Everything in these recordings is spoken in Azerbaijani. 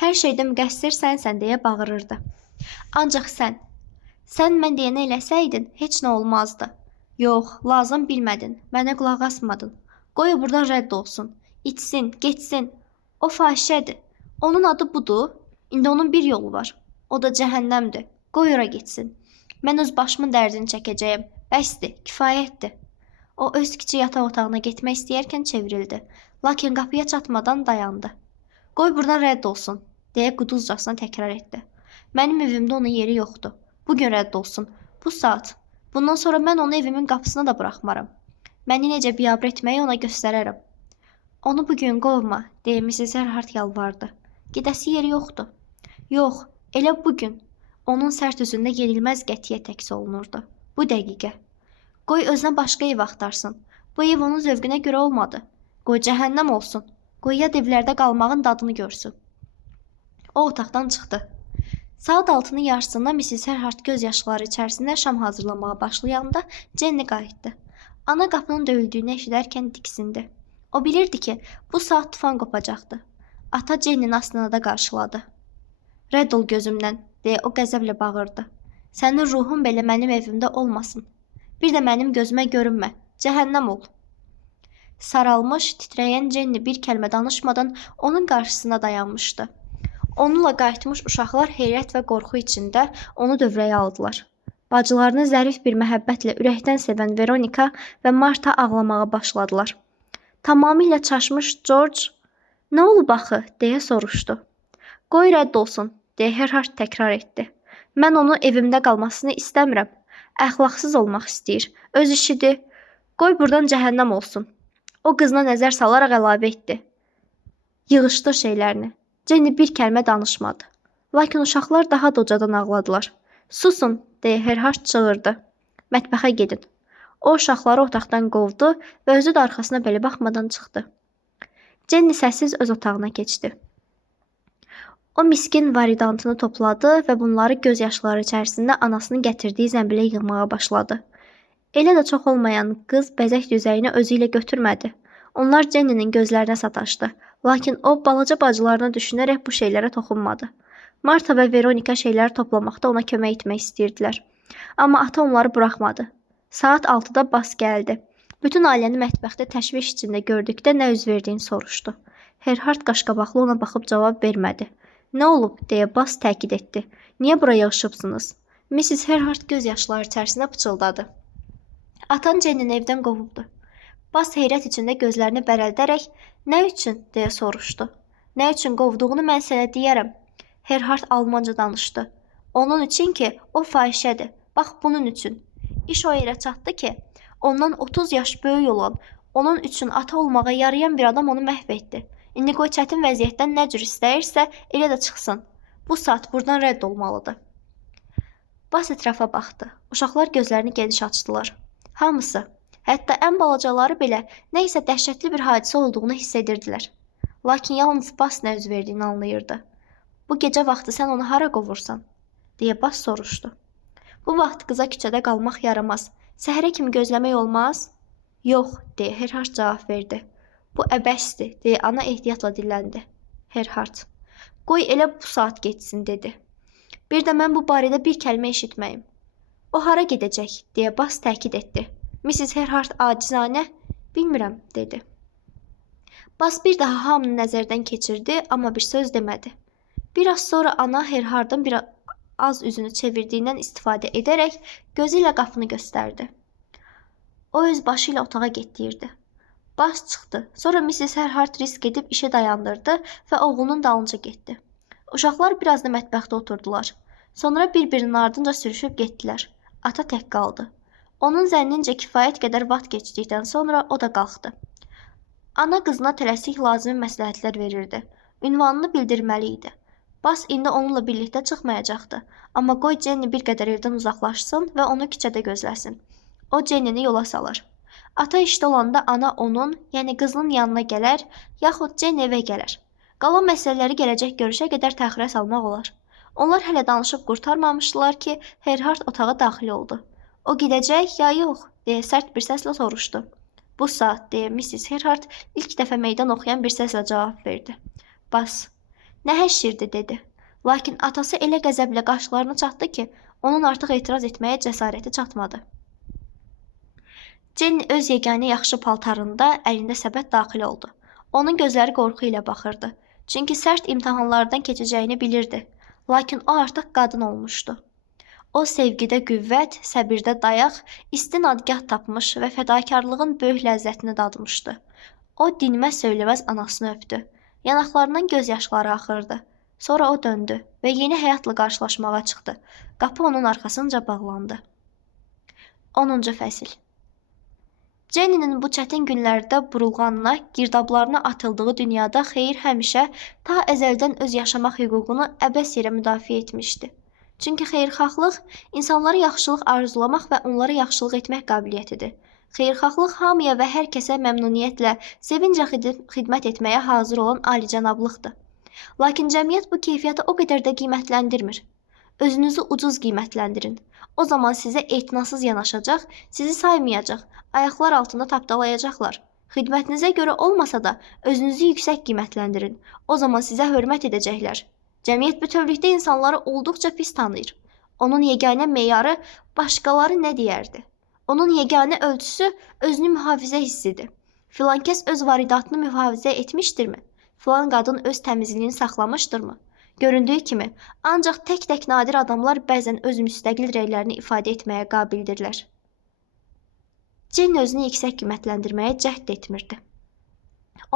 Hər şeydə müqəssir sənsən deyə bağırırdı. Ancaq sən mən deyənə eləsəydin, heç nə olmazdı. Yox, lazım bilmədin, mənə qulaq asmadın. Qoy o buradan rədd olsun, içsin, getsin. O fahişədir. Onun adı budur, indi onun bir yolu var. O da cəhənnəmdir. Qoy ora getsin. Mən öz başımın dərdini çəkəcəyəm. Bəsdir, kifayətdir. O öz kiçik yataq otağına getmək istəyərkən çevrildi. Lakin qapıya çatmadan dayandı. Qoy buradan rədd olsun, deyə quduzcasına təkrar etdi. Mənim evimdə onun yeri yoxdur. Bugün rədd olsun. Bu saat. Bundan sonra mən onu evimin qapısına da buraxmaram. Məni necə biabr etməyi ona göstərərəm. Onu bugün qovma, deyə Mrs. Erhart yalvardı. Gedəsi yeri yoxdur. Yox, elə bugün. Onun sərt üzündə yenilməz qətiyyət əks olunurdu. Bu dəqiqə. Qoy özünə başqa ev axtarsın. Bu ev onun zövqünə görə olmadı. Qoy cəhənnəm olsun. Qoy yad evlərdə qalmağın dadını görsün. O otaqdan çıxdı. Saat 6-nın yarısında Mrs. Erhart göz yaşları içərisində şam hazırlamağa başlayanda Jenny qayıtdı. Ana qapının döyüldüyünü eşidərkən diksindi. O bilirdi ki, bu saat tufan qopacaqdı. Ata Jenny'ni astanada qarşıladı. Rədd ol gözümdən, deyə o qəzəblə bağırdı. Sənin ruhun belə mənim evimdə olmasın. Bir də mənim gözümə görünmə. Cəhənnəm ol. Saralmış, titrəyən Jenny bir kəlmə danışmadan onun qarşısına dayanmışdı. Onunla qayıtmış uşaqlar heyrət və qorxu içində onu dövrəyə aldılar. Bacılarını zərif bir məhəbbətlə ürəkdən sevən Veronika və Marta ağlamağa başladılar. Tamamilə çaşmış George, "Nə olub axı?" deyə soruşdu. "Qoy rədd olsun," deyə Erhart təkrar etdi. "Mən onu evimdə qalmasını istəmirəm. Əxlaqsız olmaq istəyir. Öz işidir. Qoy buradan cəhənnəm olsun." O qızına nəzər salaraq əlavə etdi. Yığışdır şeylərini. Jenny bir kəlmə danışmadı. Lakin uşaqlar daha da ucadan ağladılar. "Susun," deyə Erhart çığırdı. "Mətbəxə gedin." O uşaqları otaqdan qovdu və özü də arxasına belə baxmadan çıxdı. Jenny səssiz öz otağına keçdi. O miskin varidantını topladı və bunları göz yaşları içərisində anasının gətirdiyi zəmbilə yığmağa başladı. Elə də çox olmayan qız bəzək düzəyini özü ilə götürmədi. Onlar Jenny'nin gözlərinə sataşdı. Lakin o balaca bacılarına düşünərək bu şeylərə toxunmadı. Marta və Veronika şeyləri toplamaqda ona kömək etmək istəyirdilər. Amma ata onları buraxmadı. Saat 6-da Bas gəldi. Bütün ailəni mətbəxdə təşviş içində gördükdə nə üz verdiyini soruşdu. Erhart qaşqabaqlı ona baxıb cavab vermədi. "Nə olub?" deyə Bas təkid etdi. "Niyə bura yığışıbsınız?" Mrs. Erhart göz yaşları içərisində pıçıldadı. "Atan Jenny-ni evdən qovubdu." Bas heyrət içində gözlərini bərəldərək, "Nə üçün?" deyə soruşdu. "Nə üçün qovduğunu mən sənə deyərəm." Erhart almanca danışdı. "Onun üçün ki, o fahişədir. Bax bunun üçün." İş o yerə çatdı ki, ondan 30 yaş böyük olan, onun üçün ata olmağa yarayan bir adam onu məhv etdi. İndi qoy çətin vəziyyətdən nə cür istəyirsə, elə də çıxsın. Bu saat buradan rədd olmalıdır. Bas ətrafa baxdı. Uşaqlar gözlərini geniş açdılar. Hamısı, hətta ən balacaları belə nə isə dəhşətli bir hadisə olduğunu hiss edirdilər. Lakin yalnız Bas nə üz verdiyini anlayırdı. "Bu gecə vaxtı sən onu hara qovursan?" deyə Bas soruşdu. "Bu vaxt qıza küçədə qalmaq yaramaz. Səhərə kimi gözləmək olmaz?" "Yox," deyə Erhart cavab verdi. "Bu əbəsdir," deyə ana ehtiyatla dilləndi. Erhart, "Qoy elə bu saat getsin," dedi. "Bir də mən bu barədə bir kəlmə eşitməyim." "O hara gedəcək?" deyə Bas təkid etdi. Mrs. Erhart acizanə, "Bilmirəm," dedi. Bas bir daha hamını nəzərdən keçirdi, amma bir söz demədi. Bir az sonra ana Erhartın bir az üzünü çevirdiyindən istifadə edərək gözü ilə qapını göstərdi. O öz başı ilə otağa getdiyirdi. Bas çıxdı. Sonra Mrs. Erhart risk edib işi dayandırdı və oğlunun dalınca getdi. Uşaqlar biraz da mətbəxdə oturdular. Sonra bir-birinin ardınca sürüşüb getdilər. Ata tək qaldı. Onun zənnincə kifayət qədər vaxt keçdikdən sonra o da qalxdı. Ana qızına tələsik lazımi məsləhətlər verirdi. Ünvanını bildirməli idi. Bas indi onunla birlikdə çıxmayacaqdı. Amma qoy Jenny bir qədər evdən uzaqlaşsın və onu küçədə gözləsin. O Jenny-ni yola salar. Ata işdə olanda ana onun, yəni qızının yanına gələr, yaxud Jenny evə gələr. Qalan məsələləri gələcək görüşə qədər təxirə salmaq olar. Onlar hələ danışıb qurtarmamışdılar ki, Erhart otağa daxil oldu. "O gedəcək ya yox?" deyə sərt bir səslə soruşdu. "Bu saat," deyə Mrs. Erhart ilk dəfə meydan oxuyan bir səslə cavab verdi. "Bas." Nə həşirdi dedi. Lakin atası elə qəzəblə qaşlarını çatdı ki, onun artıq etiraz etməyə cəsarəti çatmadı. Jenny öz yeganə yaxşı paltarında əlində səbət daxil oldu. Onun gözləri qorxu ilə baxırdı. Çünki sərt imtahanlardan keçəcəyini bilirdi. Lakin o artıq qadın olmuşdu. O sevgidə qüvvət, səbirdə dayaq, istinadgah tapmış və fədakarlığın böyük ləzzətini dadmışdı. O dinməz söyləməz anasını öpdü. Yanaqlarından göz yaşları axırdı. Sonra o döndü və yeni həyatla qarşılaşmağa çıxdı. Qapı onun arxasınca bağlandı. 10-cu fəsil. Jenny'nin bu çətin günlərdə burulğanına, girdablarına atıldığı dünyada xeyir həmişə ta əzəldən öz yaşamaq hüququnu əbəs yerə müdafiə etmişdi. Çünki xeyirxahlıq insanlara yaxşılıq arzulamaq və onlara yaxşılıq etmək qabiliyyətidir. Xeyirxahlıq hamıya və hər kəsə məmnuniyyətlə, sevinclə xidmət etməyə hazır olan alicənablıqdır. Lakin cəmiyyət bu keyfiyyəti o qədər də qiymətləndirmir. Özünüzü ucuz qiymətləndirin. O zaman sizə etinasız yanaşacaq, sizi saymayacaq, ayaqlar altında tapdalayacaqlar. Xidmətinizə görə olmasa da özünüzü yüksək qiymətləndirin. O zaman sizə hörmət edəcəklər. Cəmiyyət bütövlükdə insanları olduqca pis tanıyır. Onun yeganə meyarı başqaları nə deyərdi? Onun yeganə ölçüsü özünü mühafizə hissidir. Filan kəs öz varidatını mühafizə etmişdirmi? Filan qadın öz təmizliyini saxlamışdırmı? Göründüyü kimi, ancaq tək-tək nadir adamlar bəzən öz müstəqil rəylərini ifadə etməyə qabildirlər. Jenny özünü yüksək qiymətləndirməyə cəhd etmirdi.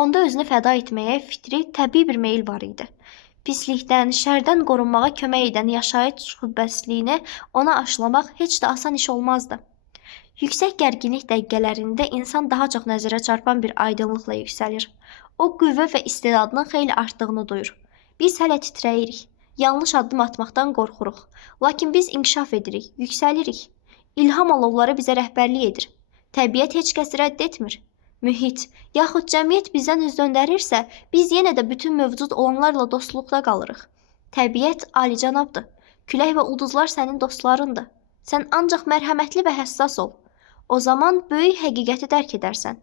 Onda özünü fəda etməyə fitri, təbii bir meyil var idi. Pislikdən, şərdən qorunmağa kömək edən yaşayış xütbəsliyini ona aşılamaq heç də asan iş olmazdı. Yüksək gərginlik dəqiqələrində insan daha çox nəzərə çarpan bir aydınlıqla yüksəlir. O, qüvvə və istedadının xeyli artdığını duyur. Biz hələ titrəyirik, yanlış addım atmaqdan qorxuruq. Lakin biz inkişaf edirik, yüksəlirik. İlham alovları bizə rəhbərlik edir. Təbiət heç kəsi rədd etmir. Mühit, yaxud cəmiyyət bizdən üz döndərirsə, biz yenə də bütün mövcud olanlarla dostluqda qalırıq. Təbiət alicənabdır. Külək və ulduzlar sənin dostlarındır. Sən ancaq mərhəmətli və həssas ol. O zaman böyük həqiqəti dərk edərsən.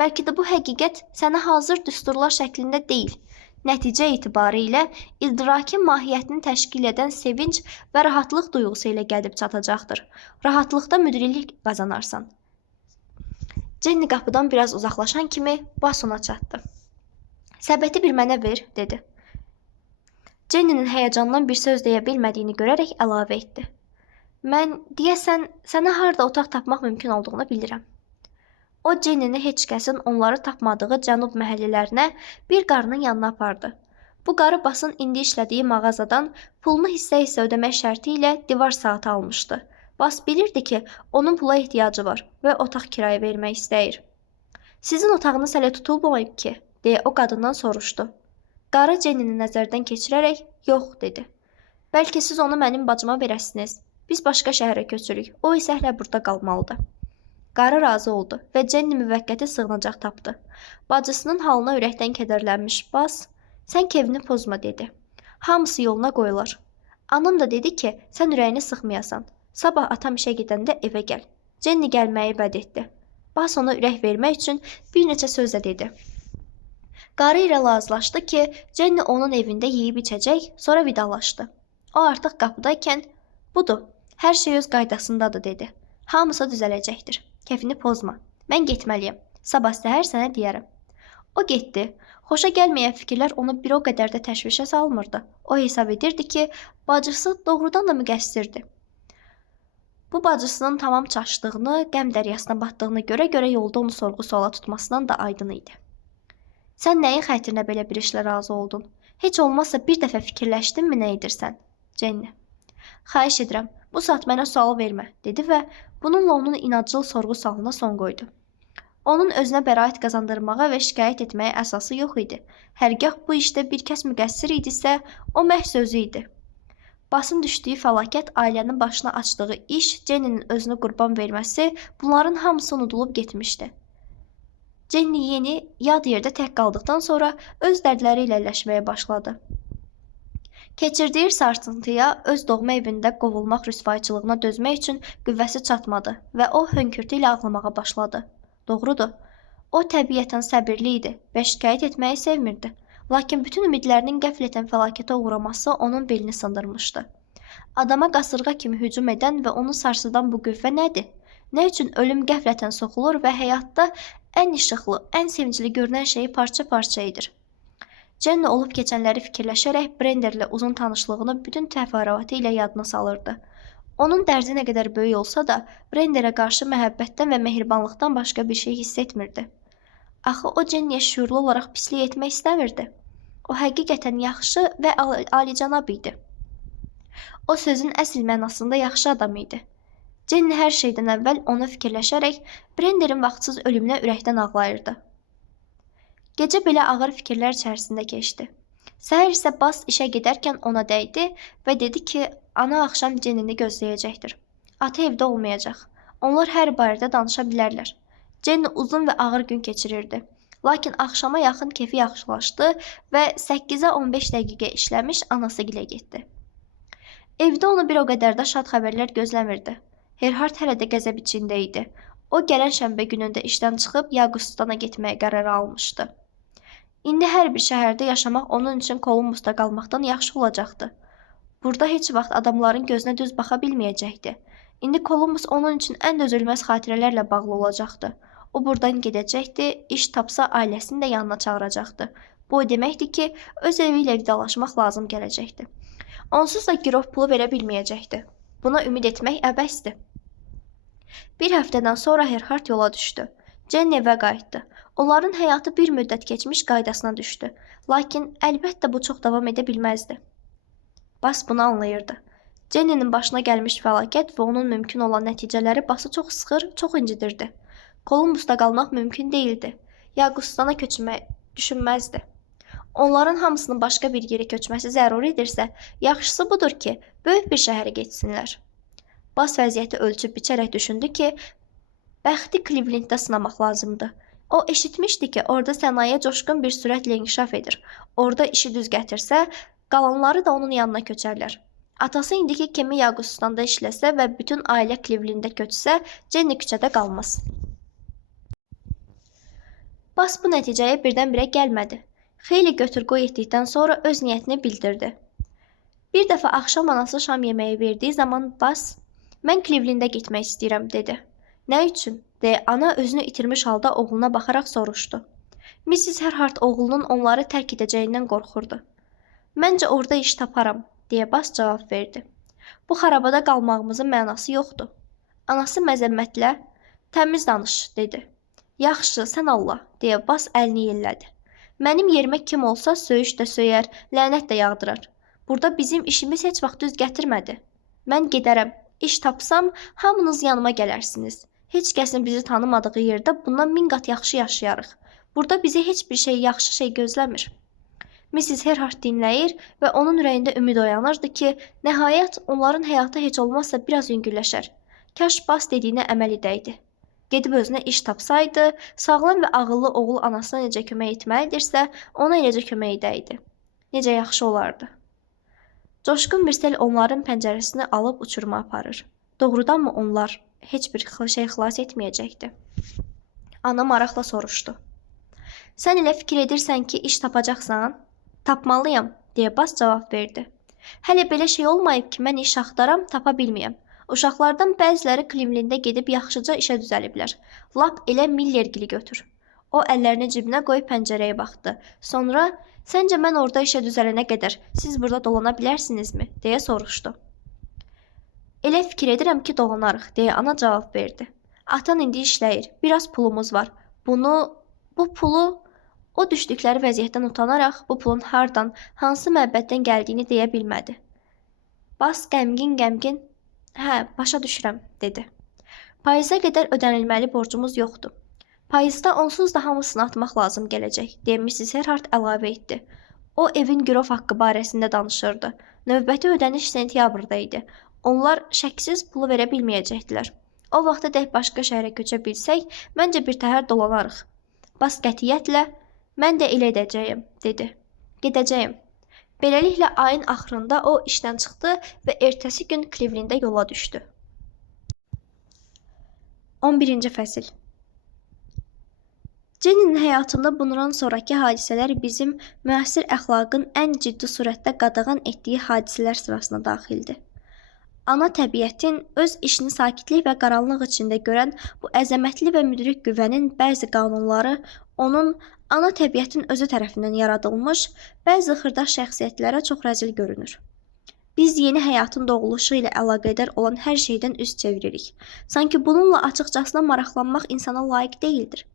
Bəlkə də bu həqiqət sənə hazır düsturlar şəklində deyil. Nəticə etibarı ilə idrakin mahiyyətini təşkil edən sevinc və rahatlıq duyğusu ilə gəlib çatacaqdır. Rahatlıqda müdriklik qazanarsan. Jenny qapıdan biraz uzaqlaşan kimi bas ona çatdı. Səbəti bir mənə ver, dedi. Jenny'nin həyəcandan bir söz deyə bilmədiyini görərək əlavə etdi. Mən, deyəsən, sənə harda otaq tapmaq mümkün olduğunu bilirəm. O, Jenny'ni heç kəsin onları tapmadığı cənub məhəllələrinə bir qarının yanına apardı. Bu qarı basın indi işlədiyi mağazadan pulunu hissə-hissə ödəmək şərti ilə divar saatı almışdı. Bas bilirdi ki, onun pula ehtiyacı var və otaq kirayə vermək istəyir. Sizin otağınız hələ tutulmayıb ki, deyə o qadından soruşdu. Qarı Jenny'ni nəzərdən keçirərək, yox, dedi. Bəlkə siz onu mənim bacıma verəsiniz. Biz başqa şəhərə köçürük, o isə hələ burada qalmalıdır. Qarı razı oldu və Jenny müvəqqəti sığınacaq tapdı. Bacısının halına ürəkdən kədərlənmiş Bas, sən kevini pozma, dedi. Hamısı yoluna qoyular. Anam da dedi ki, sən ürəyini sıxmayasan. Sabah atam işə gedəndə evə gəl. Jenny gəlməyi vəd etdi. Bas ona ürək vermək üçün bir neçə söz də dedi. Qarı ilə razılaşdı ki, Jenny onun evində yeyib içəcək, sonra vidalaşdı. O artıq qapıdaykən, budur, hər şey öz qaydasındadır, dedi. Hamısı düzələcəkdir. Kefini pozma. Mən getməliyəm. Sabah səhər sənə deyərəm. O getdi. Xoşa gəlməyən fikirlər onu bir o qədər də təşvişə salmırdı. O hesab edirdi ki, bacısı doğrudan da müqəssirdi. Bu bacısının tamam çaşdığını, qəm dəryasına batdığını görə yolda onu sorğu-suala tutmasından da aydın idi. Sən nəyin xətrinə belə bir işlə razı oldun? Heç olmazsa bir dəfə fikirləşdinmi nə edirsən? Jenny. Xahiş edirəm, bu saat mənə sual vermə, dedi və bununla onun inadcıl sorğu-sualına son qoydu. Onun özünə bəraət qazandırmağa və şikayət etməyə əsası yox idi. Hərgah bu işdə bir kəs müqəssir idisə, o məhz özü idi. Basın düşdüyü fəlakət, ailənin başına açdığı iş, Jenny'nin özünü qurban verməsi, bunların hamısı unudulub getmişdi. Jenny yeni, yad yerdə tək qaldıqdan sonra öz dərdləri ilə əlləşməyə başladı. Keçirdiyi sarsıntıya, öz doğma evində qovulmaq rüsvayçılığına dözmək üçün qüvvəsi çatmadı və o hönkürtü ilə ağlamağa başladı. Doğrudur, o təbiətən səbirli idi və şikayət etməyi sevmirdi. Lakin bütün ümidlərinin qəflətən fəlakətə uğraması onun belini sındırmışdı. Adama qasırğa kimi hücum edən və onu sarsıdan bu qüvvə nədir? Nə üçün ölüm qəflətən soxulur və həyatda ən işıqlı, ən sevincli görünən şeyi parça-parça edir? Jenny olub keçənləri fikirləşərək Brenderlə uzun tanışlığını bütün təfərrüatı ilə yadına salırdı. Onun dərdi nə qədər böyük olsa da, Brenderə qarşı məhəbbətdən və mehribanlıqdan başqa bir şey hiss etmirdi. Axı o Jenny'yə şüurlu olaraq pislik etmək istəmirdi. O həqiqətən yaxşı və alicənab idi. O sözün əsl mənasında yaxşı adam idi. Jenny hər şeydən əvvəl onu fikirləşərək Brenderin vaxtsız ölümünə ürəkdən ağlayırdı. Gecə belə ağır fikirlər içərisində keçdi. Səhər isə Bas işə gedərkən ona dəydi və dedi ki, ana axşam Jenny-ni gözləyəcəkdir. Ata evdə olmayacaq. Onlar hər barədə danışa bilərlər. Jenny uzun və ağır gün keçirirdi. Lakin axşama yaxın kefi yaxşılaşdı və 8-ə 15 dəqiqə işləmiş anası gilə getdi. Evdə onu bir o qədər də şad xəbərlər gözləmirdi. Herhard hələ də qəzəb içində idi. O gələn şənbə günündə işdən çıxıb Yaqustana getməyə qərar almışdı. İndi hər bir şəhərdə yaşamaq onun üçün Kolumbusda qalmaqdan yaxşı olacaqdı. Burada heç vaxt adamların gözünə düz baxa bilməyəcəkdi. İndi Kolumbus onun üçün ən dözülməz xatirələrlə bağlı olacaqdı. O buradan gedəcəkdi, iş tapsa ailəsini də yanına çağıracaqdı. Bu o deməkdir ki, öz evi ilə vidalaşmaq lazım gələcəkdi. Onsuz da girov pulu verə bilməyəcəkdi. Buna ümid etmək əbəsdir. Bir həftədən sonra Herhard yola düşdü. Jenny evə qayıtdı. Onların həyatı bir müddət keçmiş qaydasına düşdü. Lakin əlbəttə bu çox davam edə bilməzdi. Bas bunu anlayırdı. Jenny'nin başına gəlmiş fəlakət və onun mümkün olan nəticələri Bası çox sıxır, çox incidirdi. Kolumbusda qalmaq mümkün değildi. Yaqustana köçmək düşünməzdi. Onların hamısının başqa bir yerə köçməsi zəruridirsə, yaxşısı budur ki, böyük bir şəhərə getsinlər. Bas vəziyyəti ölçüb biçərək düşündü ki, bəxti Clevelandda sınamaq lazımdır. O eşitmişdi ki, orada sənaye coşqun bir sürətlə inkişaf edir. Orada işi düz gətirsə, qalanları da onun yanına köçərlər. Atası indiki kimi Yaqustanda işləsə və bütün ailə Clevelandda köçsə, Jenny küçədə qalmaz. Bas bu nəticəyə birdən-birə gəlmədi. Xeyli götür-qoy etdikdən sonra öz niyyətini bildirdi. Bir dəfə axşam anası şam yeməyi verdiyi zaman Bas, "Mən Clevelandda getmək istəyirəm," dedi. "Nə üçün?" deyə ana özünü itirmiş halda oğluna baxaraq soruşdu. Mrs. Herhard oğlunun onları tərk edəcəyindən qorxurdu. "Məncə orada iş taparam," deyə Bas cavab verdi. "Bu xarabada qalmağımızın mənası yoxdur." Anası məzəmmətlə, "Təmiz danış," dedi. "Yaxşı, sən Allah," deyə Bas əlini yellədi. "Mənim yerimə kim olsa söyüş də söyər, lənət də yağdırar. Burada bizim işimiz heç vaxt düz gətirmədi. Mən gedərəm, iş tapsam, hamınız yanıma gələrsiniz. Heç kəsin bizi tanımadığı yerdə bundan 1000 qat yaxşı yaşayarıq. Burada bizi heç bir şey, yaxşı şey gözləmir." Mrs. Herhard dinləyir və onun ürəyində ümid oyanırdı ki, nəhayət onların həyatı heç olmazsa biraz yüngülləşər. Kaş Bas dediyinə əməl edəydi. Gedib özünə iş tapsaydı, sağlam və ağıllı oğul anasına necə kömək etməlidirsə, ona eləcə kömək edəydi. Necə yaxşı olardı. Coşqun bir sel onların pəncərəsini alıb uçuruma aparır. Doğrudanmı onlar heç bir şey xilas etməyəcəkdi? Ana maraqla soruşdu. "Sən elə fikir edirsən ki, iş tapacaqsan?" "Tapmalıyam," deyə Bas cavab verdi. "Hələ belə şey olmayıb ki, mən iş axtaram, tapa bilməyəm. Uşaqlardan bəziləri Clevelandda gedib yaxşıca işə düzəliblər. Lap elə Millergili götür." O əllərini cibinə qoyub pəncərəyə baxdı. Sonra, "Səncə mən orada işə düzələnə qədər siz burada dolana bilərsinizmi?" deyə soruşdu. "Elə fikir edirəm ki, dolanarıq," deyə ana cavab verdi. "Atan indi işləyir, biraz pulumuz var. Bu pulu..." O düşdükləri vəziyyətdən utanaraq bu pulun hardan, hansı məbəddən gəldiyini deyə bilmədi. Bas qəmgin, "Hə, başa düşürəm," dedi. "Payıza qədər ödənilməli borcumuz yoxdur. Payızda onsuz da hamısını atmaq lazım gələcək," deyə Mrs. Herhard əlavə etdi. O evin girov haqqı barəsində danışırdı. Növbəti ödəniş sentyabrda idi. Onlar şəksiz pulu verə bilməyəcəkdilər. O vaxta dək başqa şəhərə köçə bilsək, məncə bir təhər dolanarıq. Bas qətiyyətlə, "Mən də elə edəcəyim," dedi. "Gedəcəyim." Beləliklə ayın axırında o işdən çıxdı və ertəsi gün Clevelandda yola düşdü. 11-ci fəsil. Jenny'nin həyatında bundan sonraki hadisələr bizim müasir əxlaqın ən ciddi surətdə qadağan etdiyi hadisələr sırasına daxildir. Ana təbiətin öz işini sakitlik və qaranlıq içində görən bu əzəmətli və müdrik qüvvənin bəzi qanunları onun ana təbiətin özü tərəfindən yaradılmış, bəzi xırda şəxsiyyətlərə çox rəzil görünür. Biz yeni həyatın doğuluşu ilə əlaqədar olan hər şeydən üz çeviririk. Sanki bununla açıqcasına maraqlanmaq insana layiq deyildir.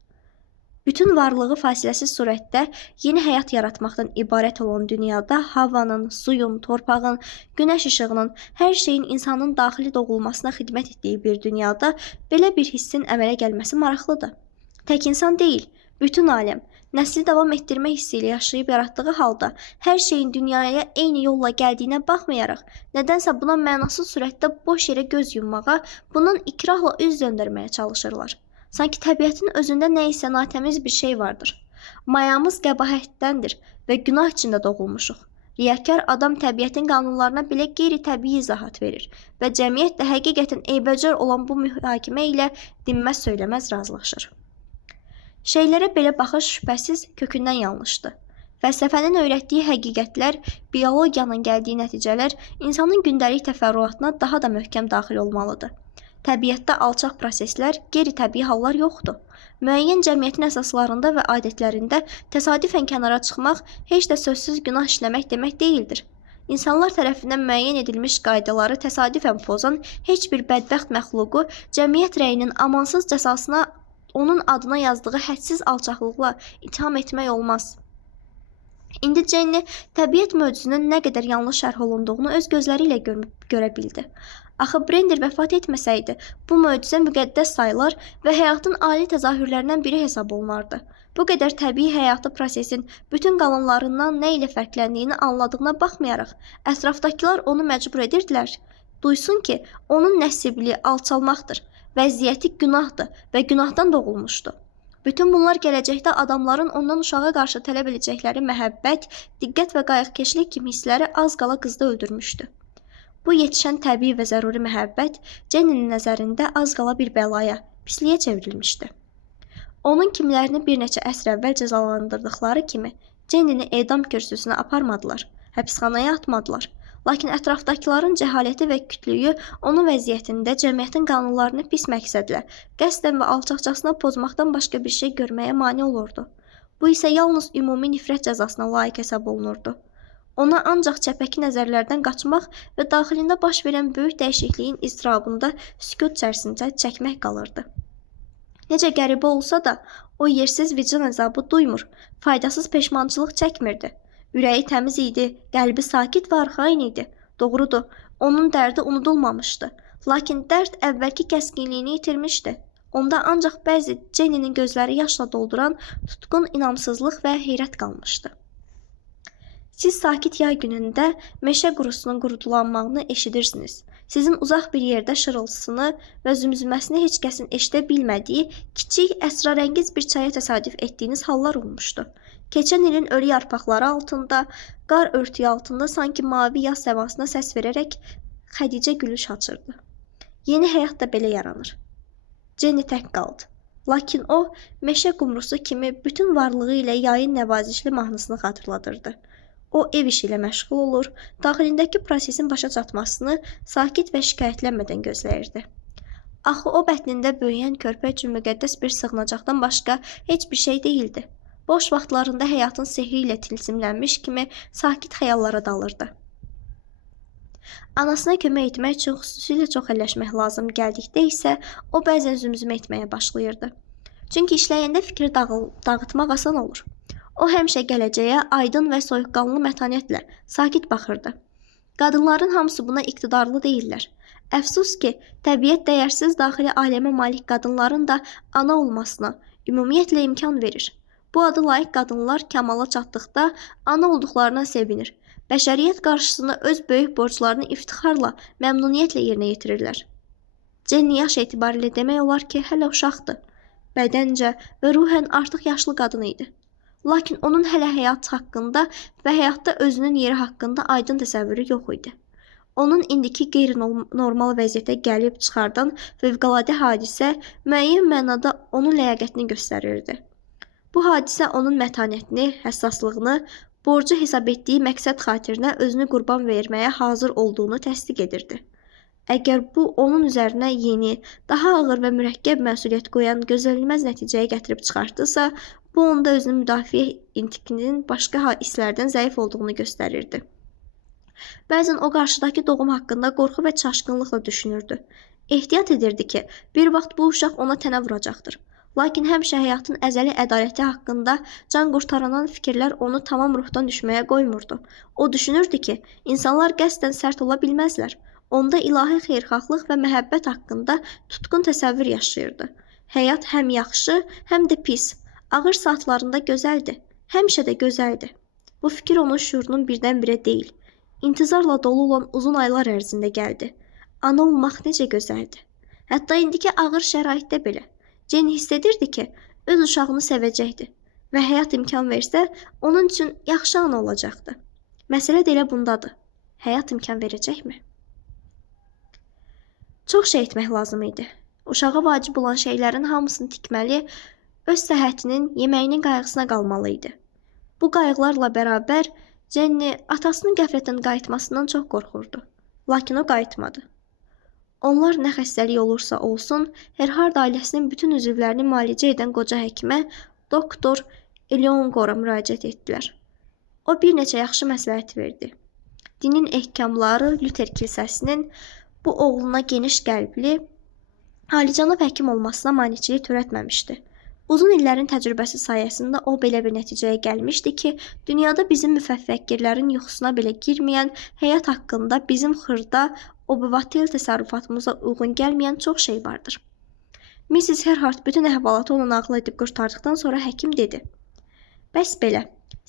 Bütün varlığı fasiləsiz surətdə yeni həyat yaratmaqdan ibarət olan dünyada havanın, suyun, torpağın, günəş işığının, hər şeyin insanın daxili doğulmasına xidmət etdiyi bir dünyada belə bir hissin əmələ gəlməsi maraqlıdır. Tək insan deyil, bütün aləm, nəsli davam etdirmə hissi ilə yaşayıb yaratdığı halda hər şeyin dünyaya eyni yolla gəldiyinə baxmayaraq, nədənsə buna mənasız surətdə boş yerə göz yummağa, bundan ikrahla üz döndərməyə çalışırlar. Sanki təbiətin özündə nə isə natəmiz bir şey vardır. Mayamız qəbahətdəndir və günah içində doğulmuşuq. Riyakar adam təbiətin qanunlarına belə qeyri-təbii izahat verir və cəmiyyət də həqiqətən eybəcər olan bu mühakimə ilə dinməz söyləməz razılaşır. Şeylərə belə baxış şübhəsiz kökündən yanlışdır. Fəlsəfənin öyrətdiyi həqiqətlər, biologiyanın gəldiyi nəticələr insanın gündəlik təfərrüatına daha da möhkəm daxil olmalıdır. Təbiətdə alçaq proseslər, qeyri-təbii hallar yoxdur. Müəyyən cəmiyyətin əsaslarında və adətlərində təsadüfən kənara çıxmaq heç də sözsüz günah işləmək demək deyildir. İnsanlar tərəfindən müəyyən edilmiş qaydaları təsadüfən pozan heç bir bədbəxt məxluqu cəmiyyət rəyinin amansız cəzasına onun adına yazdığı hədsiz alçaqlıqla itham etmək olmaz. İndi Jenny təbiət möcüzünün nə qədər yanlış şərh olunduğunu öz gözləri ilə görə bildi. Axı Brender vəfat etməsəydi, bu möcüzə müqəddəs sayılar və həyatın ali təzahürlərindən biri hesab olunardı. Bu qədər təbii həyatı prosesin bütün qanunlarından nə ilə fərqləndiyini anladığına baxmayaraq, ətrafdakılar onu məcbur edirdilər. Duysun ki, onun nəsibliyi alçalmaqdır, vəziyyəti günahdır və günahdan doğulmuşdu. Bütün bunlar gələcəkdə adamların ondan uşağa qarşı tələb edəcəkləri məhəbbət, diqqət və qayğıkeşlik kimi hissləri az qala qızda öldürmüşdü. Bu yetişən təbii və zəruri məhəbbət Jenny'nin nəzərində az qala bir bəlaya, pisliyə çevrilmişdi. Onun kimlərini bir neçə əsr əvvəl cəzalandırdıqları kimi Jenny'ni edam kürsüsünə aparmadılar, həbsxanaya atmadılar. Lakin ətrafdakıların cəhaləti və kütlüyü onun vəziyyətində cəmiyyətin qanunlarını pis məqsədlə, qəsdən və alçaqcasına pozmaqdan başqa bir şey görməyə mane olurdu. Bu isə yalnız ümumi nifrət cəzasına layiq hesab olunurdu. Ona ancaq çəpəki nəzərlərdən qaçmaq və daxilində baş verən böyük dəyişikliyin iztirabında sükut içərisində çəkmək qalırdı. Necə qəribə olsa da, o yersiz vicdan əzabı duymur, faydasız peşmançılıq çəkmirdi. Ürəyi təmiz idi, qəlbi sakit və arxain idi. Doğrudur, onun dərdi unudulmamışdı. Lakin dərd əvvəlki kəskinliyini itirmişdi. Onda ancaq bəzi Jenny'nin gözləri yaşla dolduran tutqun inamsızlıq və heyrət qalmışdı. Siz sakit yay günündə meşə qurusunun qurudulanmağını eşidirsiniz. Sizin uzaq bir yerdə şırıltısını və zümzüməsini heç kəsin eşidə bilmədiyi kiçik, əsrarəngiz bir çaya təsadüf etdiyiniz hallar olmuşdu. Keçən ilin ölü yarpaqları altında, qar örtüyü altında sanki mavi yaz səmasına səs verərək Xədicə gülüş açırdı. Yeni həyat da belə yaranır. Jenny tək qaldı. Lakin o, meşə qumrusu kimi bütün varlığı ilə yayın nəvazişli mahnısını xatırladırdı. O ev işi ilə məşğul olur, daxilindəki prosesin başa çatmasını sakit və şikayətlənmədən gözləyirdi. Axı o bətnində böyüyən körpə üçün müqəddəs bir sığınacaqdan başqa heç bir şey deyildi. Boş vaxtlarında həyatın sehri ilə tilsimlənmiş kimi sakit xəyallara dalırdı. Anasına kömək etmək üçün xüsusilə çox əlləşmək lazım gəldikdə isə o bəzən zümzümə etməyə başlayırdı. Çünki işləyəndə fikri dağıtmaq asan olur. O həmişə gələcəyə aydın və soyuqqanlı mətanətlə sakit baxırdı. Qadınların hamısı buna iqtidarlı deyillər. Əfsus ki, təbiət dəyərsiz daxili aləmə malik qadınların da ana olmasına ümumiyyətlə imkan verir. Bu adı layiq qadınlar kamala çatdıqda ana olduqlarına sevinir. Bəşəriyyət qarşısında öz böyük borclarını iftixarla, məmnuniyyətlə yerinə yetirirlər. Jenny yaş etibarilə demək olar ki, hələ uşaqdır. Bədəncə və ruhən artıq yaşlı qadın idi. Lakin onun hələ həyat haqqında və həyatda özünün yeri haqqında aydın təsəvvürü yox idi. Onun indiki qeyri-normal vəziyyətə gəlib çıxardan fövqəladə hadisə müəyyən mənada onun ləyaqətini göstərirdi. Bu hadisə onun mətanətini, həssaslığını, borcu hesab etdiyi məqsəd xatirinə özünü qurban verməyə hazır olduğunu təsdiq edirdi. Əgər bu onun üzərinə yeni, daha ağır və mürəkkəb məsuliyyət qoyan gözlənilməz nəticəyə gətirib çıxartdısa, bu onda özünü müdafiə instiktinin başqa hisslərdən zəif olduğunu göstərirdi. Bəzən o qarşıdakı doğum haqqında qorxu və çaşqınlıqla düşünürdü. Ehtiyat edirdi ki, bir vaxt bu uşaq ona tənə vuracaqdır. Lakin həmişə həyatın əzəli ədaləti haqqında can qurtaranan fikirlər onu tamam ruhdan düşməyə qoymurdu. O düşünürdü ki, insanlar qəsdən sərt ola bilməzlər. Onda ilahi xeyirxahlıq və məhəbbət haqqında tutqun təsəvvür yaşayırdı. Həyat həm yaxşı, həm də pis. Ağır saatlarında gözəldir. Həmişə də gözəldir. Bu fikir onun şuurunun birdən-birə deyil. İntizarla dolu olan uzun aylar ərzində gəldi. Ana olmaq necə gözəldir. Hətta indiki ağır şəraitdə belə. Jenny hiss edirdi ki, öz uşağını sevəcəkdi və həyat imkan versə, onun üçün yaxşı ana olacaqdı. Məsələ də elə bundadır. Həyat imkan verəcəkmi? Çox şey etmək lazım idi. Uşağa vacib olan şeylərin hamısını tikməli, öz səhhətinin, yeməyinin qayğısına qalmalı idi. Bu qayğılarla bərabər Jenny atasının qəflətən qayıtmasından çox qorxurdu. Lakin o qayıtmadı. Onlar nə xəstəlik olursa olsun, Herhard ailəsinin bütün üzvlərini müalicə edən qoca həkimə, doktor Eleonora müraciət etdilər. O bir neçə yaxşı məsləhət verdi. Dinin ehkamları Luther kilsəsinin bu oğluna geniş qəlbli, alicənab həkim olmasına maneçilik törətməmişdi. Uzun illərin təcrübəsi sayəsində o belə bir nəticəyə gəlmişdi ki, dünyada bizim müfəffəkkirlərin yuxusuna belə girməyən, həyat haqqında bizim xırda, obyvatel təsərrüfatımıza uyğun gəlməyən çox şey vardır. Mrs. Herhard bütün əhvalatı ona nağıl edib qurtardıqdan sonra həkim dedi. Bəs belə,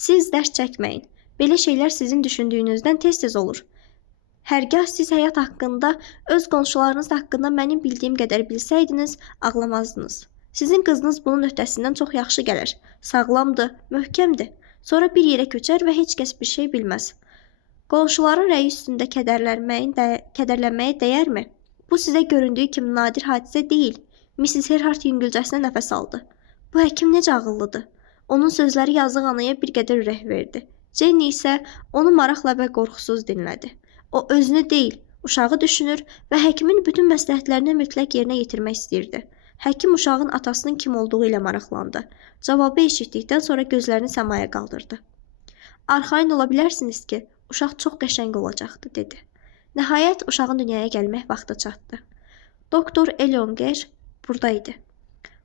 siz dərs çəkməyin. Belə şeylər sizin düşündüyünüzdən tez-tez olur. Hərgah siz həyat haqqında, öz qonşularınız haqqında mənim bildiyim qədər bilsəydiniz, ağlamazdınız. Sizin qızınız bunun öhdəsindən çox yaxşı gəlir. Sağlamdır, möhkəmdir. Sonra bir yerə köçər və heç kəs bir şey bilməz. Qonşuların rəyi üstündə kədərlənməyə dəyərmi? Bu sizə göründüyü kimi nadir hadisə deyil. Mrs. Herhard yüngülcəsinə nəfəs aldı. Bu həkim necə ağıllıdır? Onun sözləri yazıq anaya bir qədər ürək verdi. Jenny isə onu maraqla və qorxusuz dinlədi. O özünü deyil, uşağı düşünür və həkimin bütün məsləhətlərini mütləq yerinə yetirmək istəyirdi. Həkim uşağın atasının kim olduğu ilə maraqlandı. Cavabı eşitdikdən sonra gözlərini səmaya qaldırdı. Arxayın ola bilərsiniz ki, uşaq çox qəşəng olacaqdı, dedi. Nəhayət uşağın dünyaya gəlmək vaxtı çatdı. Doktor Eleonger buradaydı.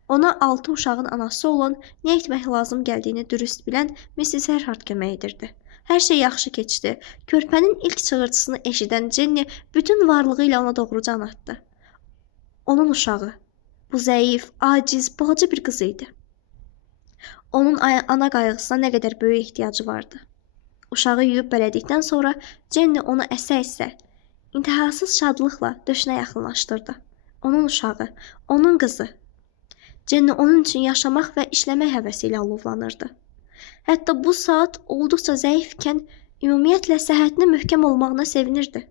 Ona 6 uşağın anası olan, nə etmək lazım gəldiyini dürüst bilən Mrs. Herhard kömək edirdi. Hər şey yaxşı keçdi. Körpənin ilk çığırtısını eşidən Jenny bütün varlığı ilə ona doğru can atdı. Onun uşağı. Bu zəif, aciz, balaca bir qız idi. Onun ana qayğısına nə qədər böyük ehtiyacı vardı. Uşağı yuyub bələdikdən sonra Jenny onu əsə-əsə, intihasız şadlıqla döşünə yaxınlaşdırdı. Onun uşağı, onun qızı. Jenny onun üçün yaşamaq və işləmək həvəsi ilə alovlanırdı. Hətta bu saat olduqca zəifkən ümumiyyətlə səhhətinin möhkəm olmağına sevinirdi.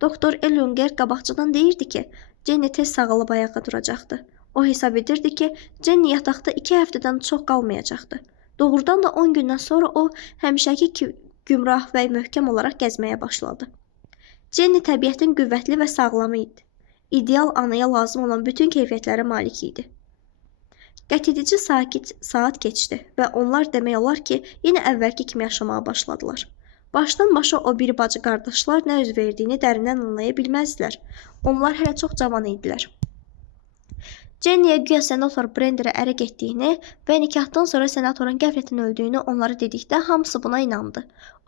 Doktor Eleonger qabaqcadan deyirdi ki, Jenny tez sağalıb ayağa duracaqdı. O hesab edirdi ki, Jenny yataqda 2 həftədən çox qalmayacaqdı. Doğrudan da 10 gündən sonra o həmişəki gümrah və möhkəm olaraq gəzməyə başladı. Jenny təbiətin qüvvətli və sağlamı idi. İdeal anaya lazım olan bütün keyfiyyətlərə malik idi. Qətedici sakit saat keçdi və onlar demək olar ki, yenə əvvəlki kimi yaşamağa başladılar. Başdan başa o bir bacı qardaşlar nə üz verdiyini dərindən anlaya bilməzdilər. Onlar hələ çox cavan idilər. Jenny'yə güya senator Brenderə ərə getdiyini və nikahdan sonra senatorun qəflətən öldüyünü onlara dedikdə hamısı buna inandı.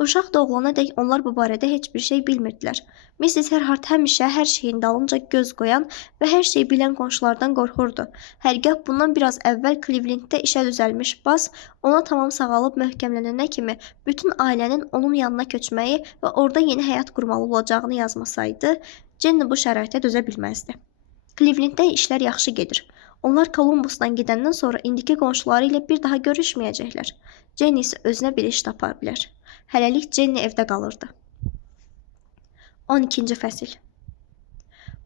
Uşaq doğulana dək onlar bu barədə heç bir şey bilmirdilər. Mrs. Herhard həmişə hər şeyin dalınca göz qoyan və hər şeyi bilən qonşulardan qorxurdu. Hərgah bundan biraz əvvəl Clevelanddə işə düzəlmiş Bas ona tamam sağalıb möhkəmlənənə kimi bütün ailənin onun yanına köçməyi və orada yeni həyat qurmalı olacağını yazmasaydı, Jenny bu şəraitə dözə bilməzdi. Clevelanddə işlər yaxşı gedir. Onlar Columbusdan gedəndən sonra indiki qonşuları ilə bir daha görüşməyəcəklər. Jenny isə özünə bir iş tapar bilər. Hələlik Jenny evdə qalırdı. 12-ci fəsil.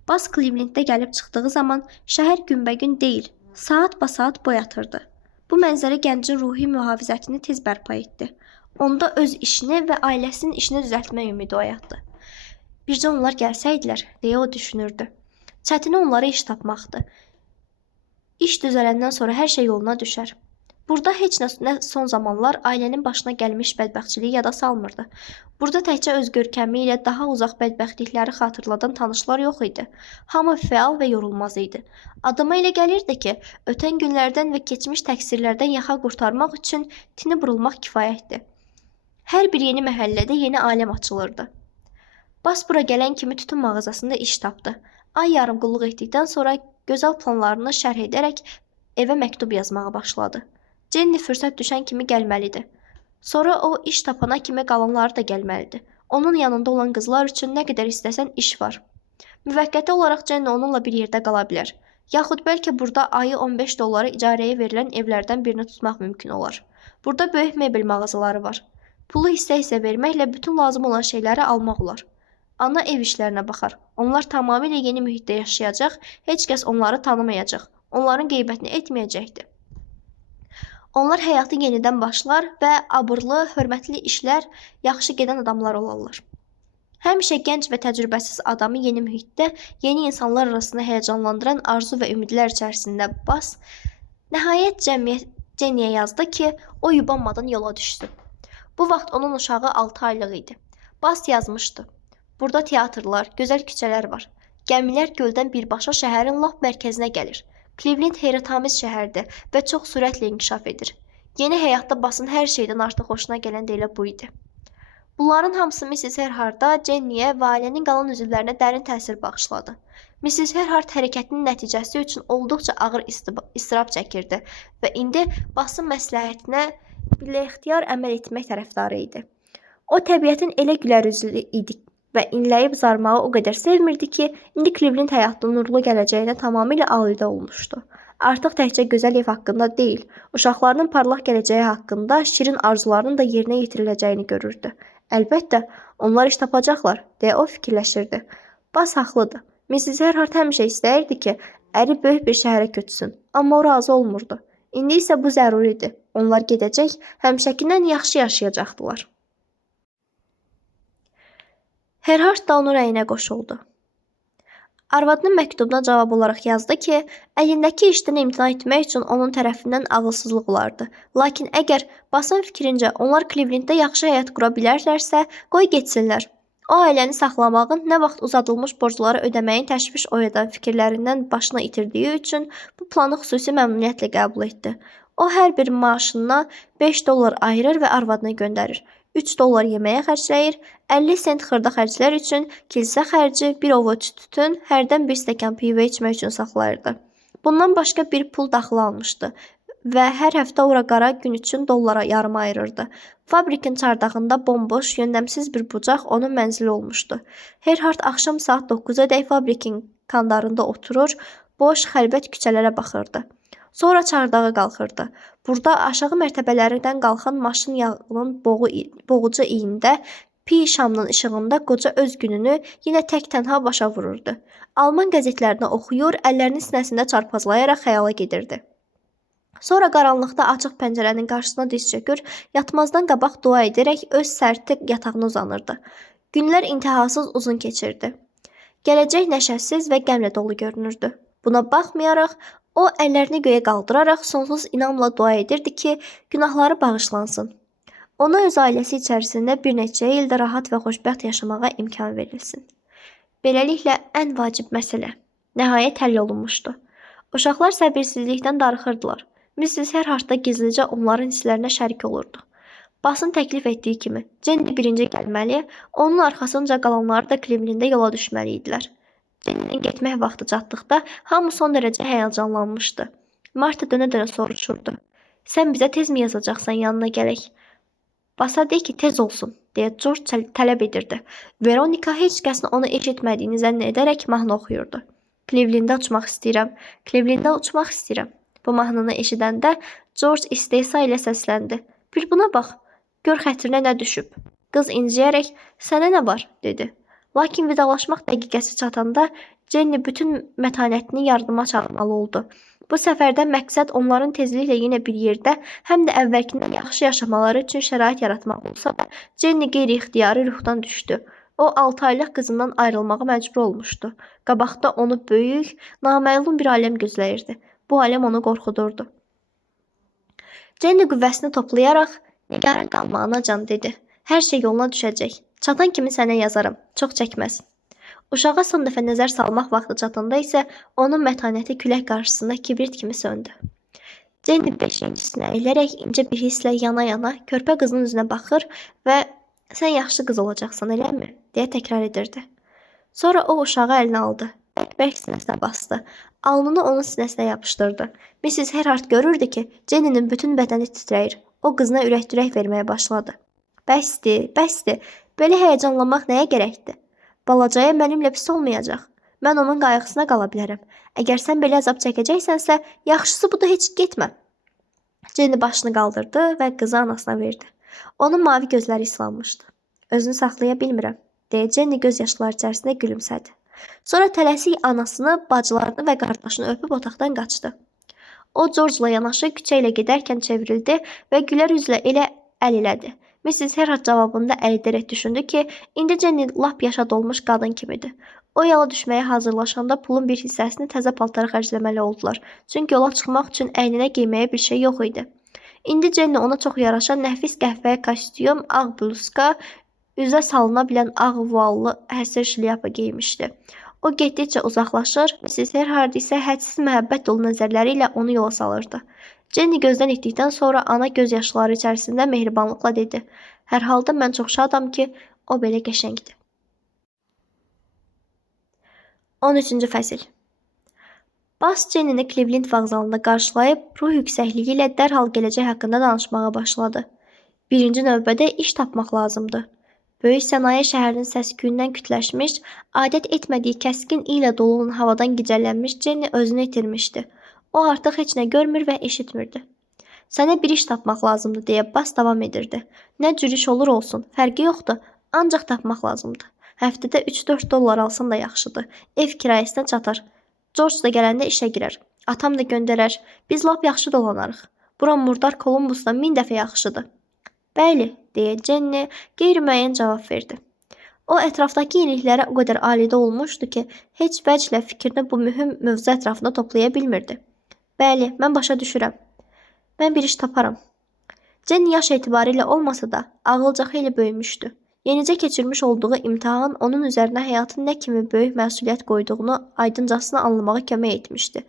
Bas Clevelanddə gəlib çıxdığı zaman şəhər günbəgün deyil, saat basaat boy atırdı. Bu mənzərə gəncin ruhi mühafizətini tez bərpa etdi. Onda öz işini və ailəsinin işini düzəltmək ümidi oyatdı. Bircə onlar gəlsəydilər, deyə o düşünürdü. Çətini onlara iş tapmaqdı. İş düzələndən sonra hər şey yoluna düşər. Burada heç nə son zamanlar ailənin başına gəlmiş bədbəxtçiliyi yada salmırdı. Burada təkcə öz görkəmi ilə daha uzaq bədbəxtlikləri xatırladan tanışlar yox idi. Hamı fəal və yorulmaz idi. Adama elə gəlirdi ki, ötən günlərdən və keçmiş təqsirlərdən yaxa qurtarmaq üçün tini burulmaq kifayətdir. Hər bir yeni məhəllədə yeni aləm açılırdı. Bas bura gələn kimi tütün mağazasında iş tapdı. Ay yarım qulluq etdikdən sonra gözəl planlarını şərh edərək evə məktub yazmağa başladı. Jenny fürsət düşən kimi gəlməlidir. Sonra o iş tapana kimi qalanları da gəlməlidir. Onun yanında olan qızlar üçün nə qədər istəsən iş var. Müvəqqəti olaraq Jenny onunla bir yerdə qala bilər. Yaxud bəlkə burada ayı 15 dollara icarəyə verilən evlərdən birini tutmaq mümkün olar. Burada böyük mebel mağazaları var. Pulu hissə-hissə verməklə bütün lazım olan şeyləri almaq olar. Ana ev işlərinə baxar. Onlar tamamilə yeni mühitdə yaşayacaq, heç kəs onları tanımayacaq. Onların qeybətini etməyəcəkdir. Onlar həyatı yenidən başlar və abırlı, hörmətli işlər, yaxşı gedən adamlar olarlar. Həmişə gənc və təcrübəsiz adamı yeni mühitdə, yeni insanlar arasında həyəcanlandıran arzu və ümidlər içərisində Bas nəhayət Jenny'yə yazdı ki, o yubanmadan yola düşsün. Bu vaxt onun uşağı 6 aylıq idi. Bas yazmışdı. Burada teatrlar, gözəl küçələr var. Gəmilər göldən birbaşa şəhərin lap mərkəzinə gəlir. Cleveland heyrətamiz şəhərdir və çox sürətlə inkişaf edir. Yeni həyatda Basın hər şeydən artıq xoşuna gələn də elə bu idi. Bunların hamısı Mrs. Herhard'a, Jenny'yə və ailənin qalan üzvlərinə dərin təsir bağışladı. Mrs. Herhard hərəkətinin nəticəsi üçün olduqca ağır istirab çəkirdi və indi Basın məsləhətinə bilə-ixtiyar əməl etmək tərəfdarı idi. O təbiətin elə gülərüzlü idi və inləyib zarmağı o qədər sevmirdi ki, indi Cleveland həyatının nurlu gələcəyinə tamamilə alidə olmuşdu. Artıq təkcə gözəl ev haqqında deyil, uşaqlarının parlaq gələcəyi haqqında şirin arzularının da yerinə yetiriləcəyini görürdü. Əlbəttə, onlar iş tapacaqlar, deyə o fikirləşirdi. Bas haqlıdır. Mrs. Herhard həmişə istəyirdi ki, əri böyük bir şəhərə köçsün, amma o razı olmurdu. İndi isə bu zəruridir. Onlar gedəcək, həmişəkindən yaxşı yaşayacaqdılar. Herhard da onun rəyinə qoşuldu. Arvadının məktubuna cavab olaraq yazdı ki, əlindəki işdən imtina etmək üçün onun tərəfindən ağılsızlıq olardı. Lakin əgər Basın fikrincə onlar Clevelanddə yaxşı həyat qura bilərlərsə, qoy getsinlər. O ailəni saxlamağın, nə vaxt uzadılmış borcları ödəməyin təşviş oyadan fikirlərindən başını itirdiyi üçün bu planı xüsusi məmnuniyyətlə qəbul etdi. O hər bir maaşına 5 dollar ayırır və arvadına göndərir. 3 dollar yeməyə xərcləyir, 50 sent xırda xərclər üçün, kilsə xərci, bir ovuc tütün, hərdən bir stəkan pivə içmək üçün saxlayırdı. Bundan başqa bir pul daxil almışdı və hər həftə ora qara gün üçün dollara yarım ayırırdı. Fabrikin çardağında bomboş, yöndəmsiz bir bucaq onun mənzili olmuşdu. Herhard axşam saat 9-a dək fabrikin kandarında oturur, boş, xəlbət küçələrə baxırdı. Sonra çardağa qalxırdı. Burada aşağı mərtəbələrdən qalxan maşın yağının boğucu iyində, pi şamının işığında qoca öz gününü yenə tək-tənha başa vururdu. Alman qəzetlərini oxuyur, əllərini sinəsində çarpazlayaraq xəyala gedirdi. Sonra qaranlıqda açıq pəncərənin qarşısına diz çökür, yatmazdan qabaq dua edərək öz sərti yatağına uzanırdı. Günlər intihasız uzun keçirdi. Gələcək nəşəsiz və qəmlə dolu görünürdü. Buna baxmayaraq, o əllərini göyə qaldıraraq sonsuz inamla dua edirdi ki, günahları bağışlansın. Ona öz ailəsi içərisində bir neçə ildə rahat və xoşbəxt yaşamağa imkan verilsin. Beləliklə, ən vacib məsələ nəhayət həll olunmuşdu. Uşaqlar səbirsizlikdən darıxırdılar. Mrs. Herhard da gizlicə onların hisslərinə şərik olurdu. Basın təklif etdiyi kimi, Jenny birinci gəlməli, onun arxasınca qalanları da Clevelanddə yola düşməli idilər. Jenny'nin getmək vaxtı çatdıqda hamı son dərəcə həyəcanlanmışdı. Marta dönə-dönə soruşurdu. Sən bizə tez mi yazacaqsan yanına gələk? Basa de ki, tez olsun, deyə George tələb edirdi. Veronika heç kəsin onu eşitmədiyini zənn edərək mahnı oxuyurdu. Clevelanddə uçmaq istəyirəm, Clevelanddə uçmaq istəyirəm. Bu mahnını eşidəndə George istehza ilə səsləndi. Bir buna bax, gör xətrinə nə düşüb. Qız inciyərək, sənə nə var, dedi. Lakin vidalaşmaq dəqiqəsi çatanda Jenny bütün mətanətini yardıma çağırmalı oldu. Bu səfərdə məqsəd onların tezliklə yenə bir yerdə, həm də əvvəlkindən yaxşı yaşamaları üçün şərait yaratmaq olsa da, Jenny qeyri-ixtiyari ruhdan düşdü. O 6 aylıq qızından ayrılmağa məcbur olmuşdu. Qabaqda onu böyük, naməlum bir aləm gözləyirdi. Bu aləm onu qorxudurdu. Jenny qüvvəsini toplayaraq, "Nigaran qalma anacan," dedi. "Hər şey yoluna düşəcək. Çatan kimi sənə yazaram. Çox çəkməz." Uşağa son dəfə nəzər salmaq vaxtı çatanda isə onun mətanəti külək qarşısında kibrit kimi söndü. Jenny beşincisini əyilərək incə bir hisslə yana-yana körpə qızının üzünə baxır və "Sən yaxşı qız olacaqsan, eləmi?" deyə təkrar edirdi. Sonra o uşağı əlinə aldı. Bərk-bərk sinəsinə bastı. Alnını onun sinəsinə yapışdırdı. Mrs. Herhart görürdü ki, Jenny'nin bütün bədəni titrəyir. O qızına ürək-dirək verməyə başladı. "Bəsdir, bəsdir. Belə həyəcanlanmaq nəyə gərəkdir? Balacaya mənimlə pis olmayacaq. Mən onun qayğısına qala bilərəm. Əgər sən belə əzab çəkəcəksənsə, yaxşısı budur, heç getmə." Jenny başını qaldırdı və qızı anasına verdi. Onun mavi gözləri islanmışdı. "Özünü saxlaya bilmirəm," deyə Jenny göz yaşları içərisində gülümsədi. Sonra tələsik anasını, bacılarını və qardaşını öpüb otaqdan qaçdı. O George-la yanaşı küçə ilə gedərkən çevrildi və gülər üzlə elə əl elədi. Mrs. Herhart cavabında əl edərək düşündü ki, indi Jenny lap yaşa dolmuş qadın kimidir. O yola düşməyə hazırlaşanda pulun bir hissəsini təzə paltara xərcləməli oldular. Çünki yola çıxmaq üçün əyninə geyməyə bir şey yox idi. İndi Jenny ona çox yaraşan nəfis qəhvəyə kostyum, ağ bluzka, üzə salına bilən ağ vuallı həsir şlyapa geymişdi. O getdikcə uzaqlaşır, Mrs. Herhart isə hədsiz məhəbbət dolu nəzərləri ilə onu yola salırdı. Jenny gözdən itdikdən sonra ana göz yaşları içərisində mehribanlıqla dedi. "Hər halda mən çox şadam ki, o belə qəşəngdir." 13-cü fəsil. Bas Jenny-ni Cleveland vağzalında qarşılayıb, ruh yüksəkliyi ilə dərhal gələcək haqqında danışmağa başladı. Birinci növbədə iş tapmaq lazımdır. Böyük sənaye şəhərinin səs-küyündən kütləşmiş, adət etmədiyi kəskin ilə dolunun havadan gicəllənmiş Jenny özünü itirmişdi. O artıq heç nə görmür və eşitmirdi. "Sənə bir iş tapmaq lazımdır," deyə Bas davam edirdi. "Nə cür iş olur olsun, fərqi yoxdur, ancaq tapmaq lazımdır. Həftədə 3-4 dollar alsan da yaxşıdır. Ev kirayəsinə çatar. George da gələndə işə girər. Atam da göndərər. Biz lap yaxşı dolanarıq. Bura murdar Columbusdan 1000 dəfə yaxşıdır." "Bəli," deyə Jenny qeyri-müəyyən cavab verdi. O ətrafdakı yeniliklərə o qədər alidə olmuşdu ki, heç vəclə fikrini bu mühüm mövzu ətrafında toplaya bilmirdi. "Bəli, mən başa düşürəm. Mən bir iş taparam." Jenny yaş etibarilə olmasa da ağılca xeyli böyümüşdü. Yenicə keçirmiş olduğu imtahan onun üzərinə həyatın nə kimi böyük məsuliyyət qoyduğunu aydıncasına anlamağa kömək etmişdi.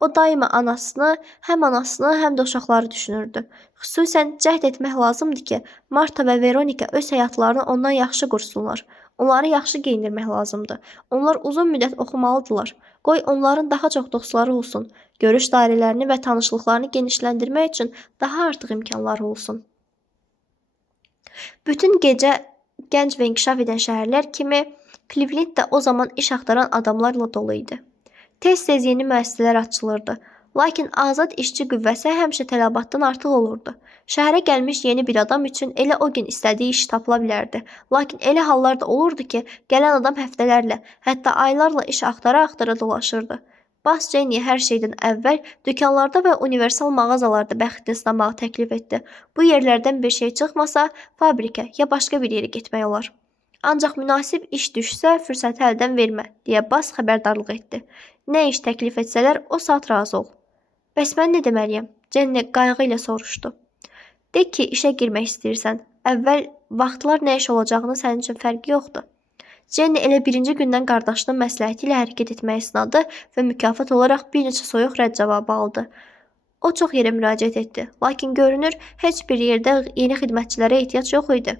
O daima anasını, həm də uşaqları düşünürdü. Xüsusən cəhd etmək lazımdır ki, Marta və Veronika öz həyatlarını ondan yaxşı qursunlar. Onları yaxşı geyindirmək lazımdır. Onlar uzun müddət oxumalıdırlar. Qoy onların daha çox dostları olsun. Görüş dairələrini və tanışlıqlarını genişləndirmək üçün daha artıq imkanları olsun. Bütün gecə gənc və inkişaf edən şəhərlər kimi Cleveland də o zaman iş axtaran adamlarla dolu idi. Tez-tez yeni müəssisələr açılırdı. Lakin azad işçi qüvvəsi həmişə tələbatdan artıq olurdu. Şəhərə gəlmiş yeni bir adam üçün elə o gün istədiyi iş tapıla bilərdi. Lakin elə hallar da olurdu ki, gələn adam həftələrlə, hətta aylarla iş axtara-axtara dolaşırdı. Bas Jenny hər şeydən əvvəl dükanlarda və universal mağazalarda bəxtini sınamağı təklif etdi. Bu yerlərdən bir şey çıxmasa, fabrikə ya başqa bir yerə getmək olar. Ancaq münasib iş düşsə, fürsəti əldən vermə, deyə Bas xəbərdarlıq etdi. Nə iş təklif etsələr, o saat razı ol. "Bəs mən nə deməliyəm?" Jenny qayğı ilə soruşdu. "De ki, işə girmək istəyirsən. Əvvəl vaxtlar nə iş olacağını sənin üçün fərqi yoxdur." Jenny elə birinci gündən qardaşının məsləhəti ilə hərəkət etməyə sınadı və mükafat olaraq bir neçə soyuq rədd cavabı aldı. O çox yerə müraciət etdi, lakin görünür, heç bir yerdə yeni xidmətçilərə ehtiyac yox idi.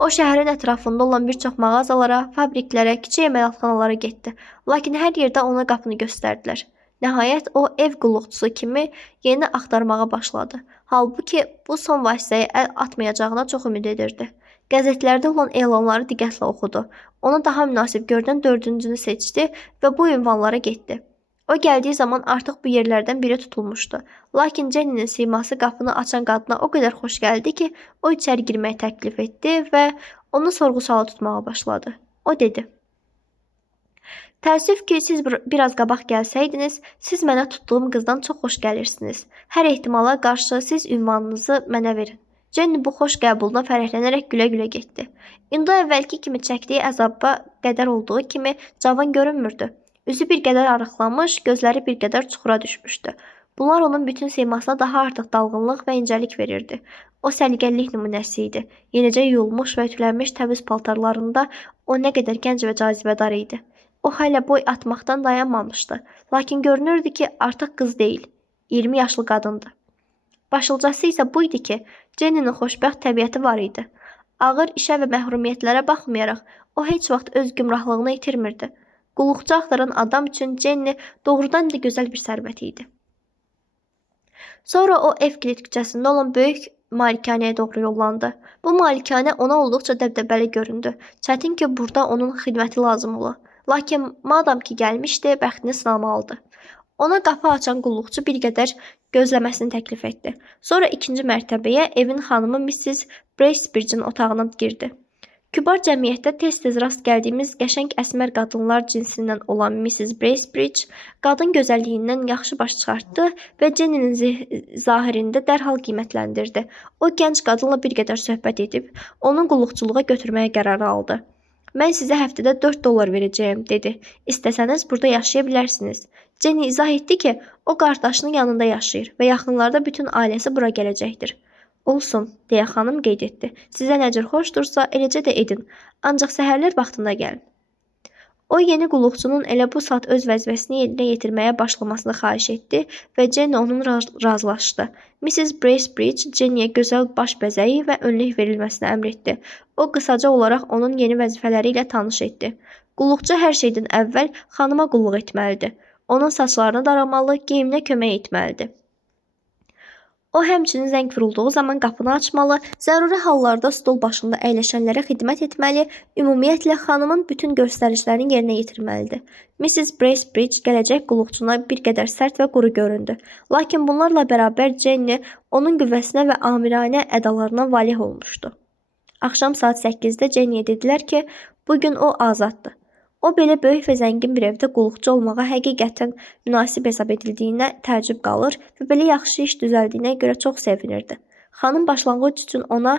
O şəhərin ətrafında olan bir çox mağazalara, fabriklərə, kiçik əməlatxanalara getdi, lakin hər yerdə ona qapını göstərdilər. Nəhayət o ev qulluqçusu kimi yeni axtarmağa başladı. Halbuki bu son vasitəyə əl atmayacağına çox ümid edirdi. Qəzetlərdə olan elanları diqqətlə oxudu. Ona daha münasib görünən 4-cünü seçdi və bu ünvanlara getdi. O gəldiyi zaman artıq bu yerlərdən biri tutulmuşdu. Lakin Jenny'nin siması qapını açan qadına o qədər xoş gəldi ki, o içəri girməyi təklif etdi və onu sorğu-suala tutmağa başladı. O dedi: Təəssüf ki, siz biraz qabaq gəlsəydiniz, siz mənə tutduğum qızdan çox xoş gəlirsiniz. Hər ehtimala qarşı siz ünvanınızı mənə verin. Jenny bu xoş qəbuluna fərəhlənərək gülə-gülə getdi. İndi əvvəlki kimi çəkdiyi əzaba qədər olduğu kimi cavan görünmürdü. Üzü bir qədər arıqlamış, gözləri bir qədər çuxura düşmüşdü. Bunlar onun bütün simasına daha artıq dalğınlıq və incəlik verirdi. O səliqəlilik nümunəsi idi. Yenicə yuyulmuş və ütülənmiş təmiz paltarlarında o nə qədər gənc və cazibədar idi. O hələ boy atmaqdan dayanmamışdı. Lakin görünürdü ki, artıq qız deyil, 20 yaşlı qadındı. Başlıcası isə bu idi ki, Jenny'nin xoşbəxt təbiəti var idi. Ağır işə və məhrumiyyətlərə baxmayaraq, o heç vaxt öz gümrahlığını itirmirdi. Qulluqçu axtaran adam üçün Jenny doğrudan da gözəl bir sərvət idi. Sonra o Evclid küçəsində olan böyük malikanəyə doğru yollandı. Bu malikanə ona olduqca dəbdəbəli göründü. Çətin ki, burada onun xidməti lazım ola. Lakin madam ki gəlmişdi, bəxtini sınamalıdı. Ona qapı açan qulluqçu bir qədər gözləməsini təklif etdi. Sonra ikinci mərtəbəyə evin xanımı Mrs. Bracebridge'in otağına girdi. Kübar cəmiyyətdə tez-tez rast gəldiyimiz qəşəng əsmər qadınlar cinsindən olan Mrs. Bracebridge qadın gözəlliyindən yaxşı baş çıxartdı və Jenny'nin zahirində dərhal qiymətləndirdi. O gənc qadınla bir qədər söhbət edib, onu qulluqçuluğa götürməyə qərar aldı. Mən sizə həftədə $4 verəcəyim, dedi. İstəsəniz burada yaşaya bilərsiniz. Jenny izah etdi ki, o qardaşının yanında yaşayır və yaxınlarda bütün ailəsi bura gələcəkdir. Olsun, deyə xanım qeyd etdi. Sizə nə cür xoşdursa, eləcə də edin. Ancaq səhərlər vaxtında gəlin. O yeni qulluqçunun elə bu saat öz vəzifəsini yerinə yetirməyə başlamasını xahiş etdi və Jenny onun razılaşdı. Mrs. Bracebridge Jenny'yə gözəl baş bəzəyi və önlük verilməsini əmr etdi. O qısaca olaraq onun yeni vəzifələri ilə tanış etdi. Qulluqçu hər şeydən əvvəl xanıma qulluq etməlidir. Onun saçlarını daramalı, geyiminə kömək etməlidir. O həmçinin zəng vurulduğu zaman qapını açmalı, zəruri hallarda stol başında əyləşənlərə xidmət etməli, ümumiyyətlə xanımın bütün göstərişlərini yerinə yetirməlidir. Mrs. Bracebridge gələcək qulluqçuna bir qədər sərt və quru göründü. Lakin bunlarla bərabər Jenny onun qüvvəsinə və amiranə ədalarına valeh olmuşdu. Axşam saat 8-də Jenny'yə dedilər ki, bugün o azaddır. O belə böyük və zəngin bir evdə qulluqçu olmağa həqiqətən münasib hesab edildiyinə təəccüb qalır və belə yaxşı iş düzəldiyinə görə çox sevinirdi. Xanım başlanğıc üçün ona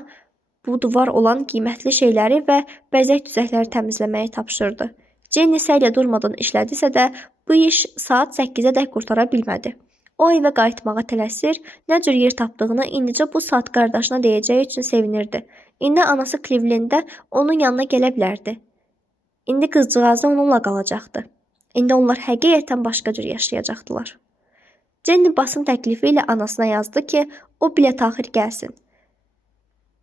bu duvar olan qiymətli şeyləri və bəzək düzəkləri təmizləməyi tapşırdı. Jenny səylə durmadan işlədisə də bu iş saat 8-ədək qurtara bilmədi. O evə qayıtmağa tələsir, nə cür yer tapdığını indicə bu saat qardaşına deyəcəyi üçün sevinirdi. İndi anası Clevelanddə onun yanına gələ bilərdi. İndi qızcığazı onunla qalacaqdı. İndi onlar həqiqətən başqa cür yaşayacaqdılar. Jenny basın təklifi ilə anasına yazdı ki, o bilet axır gəlsin.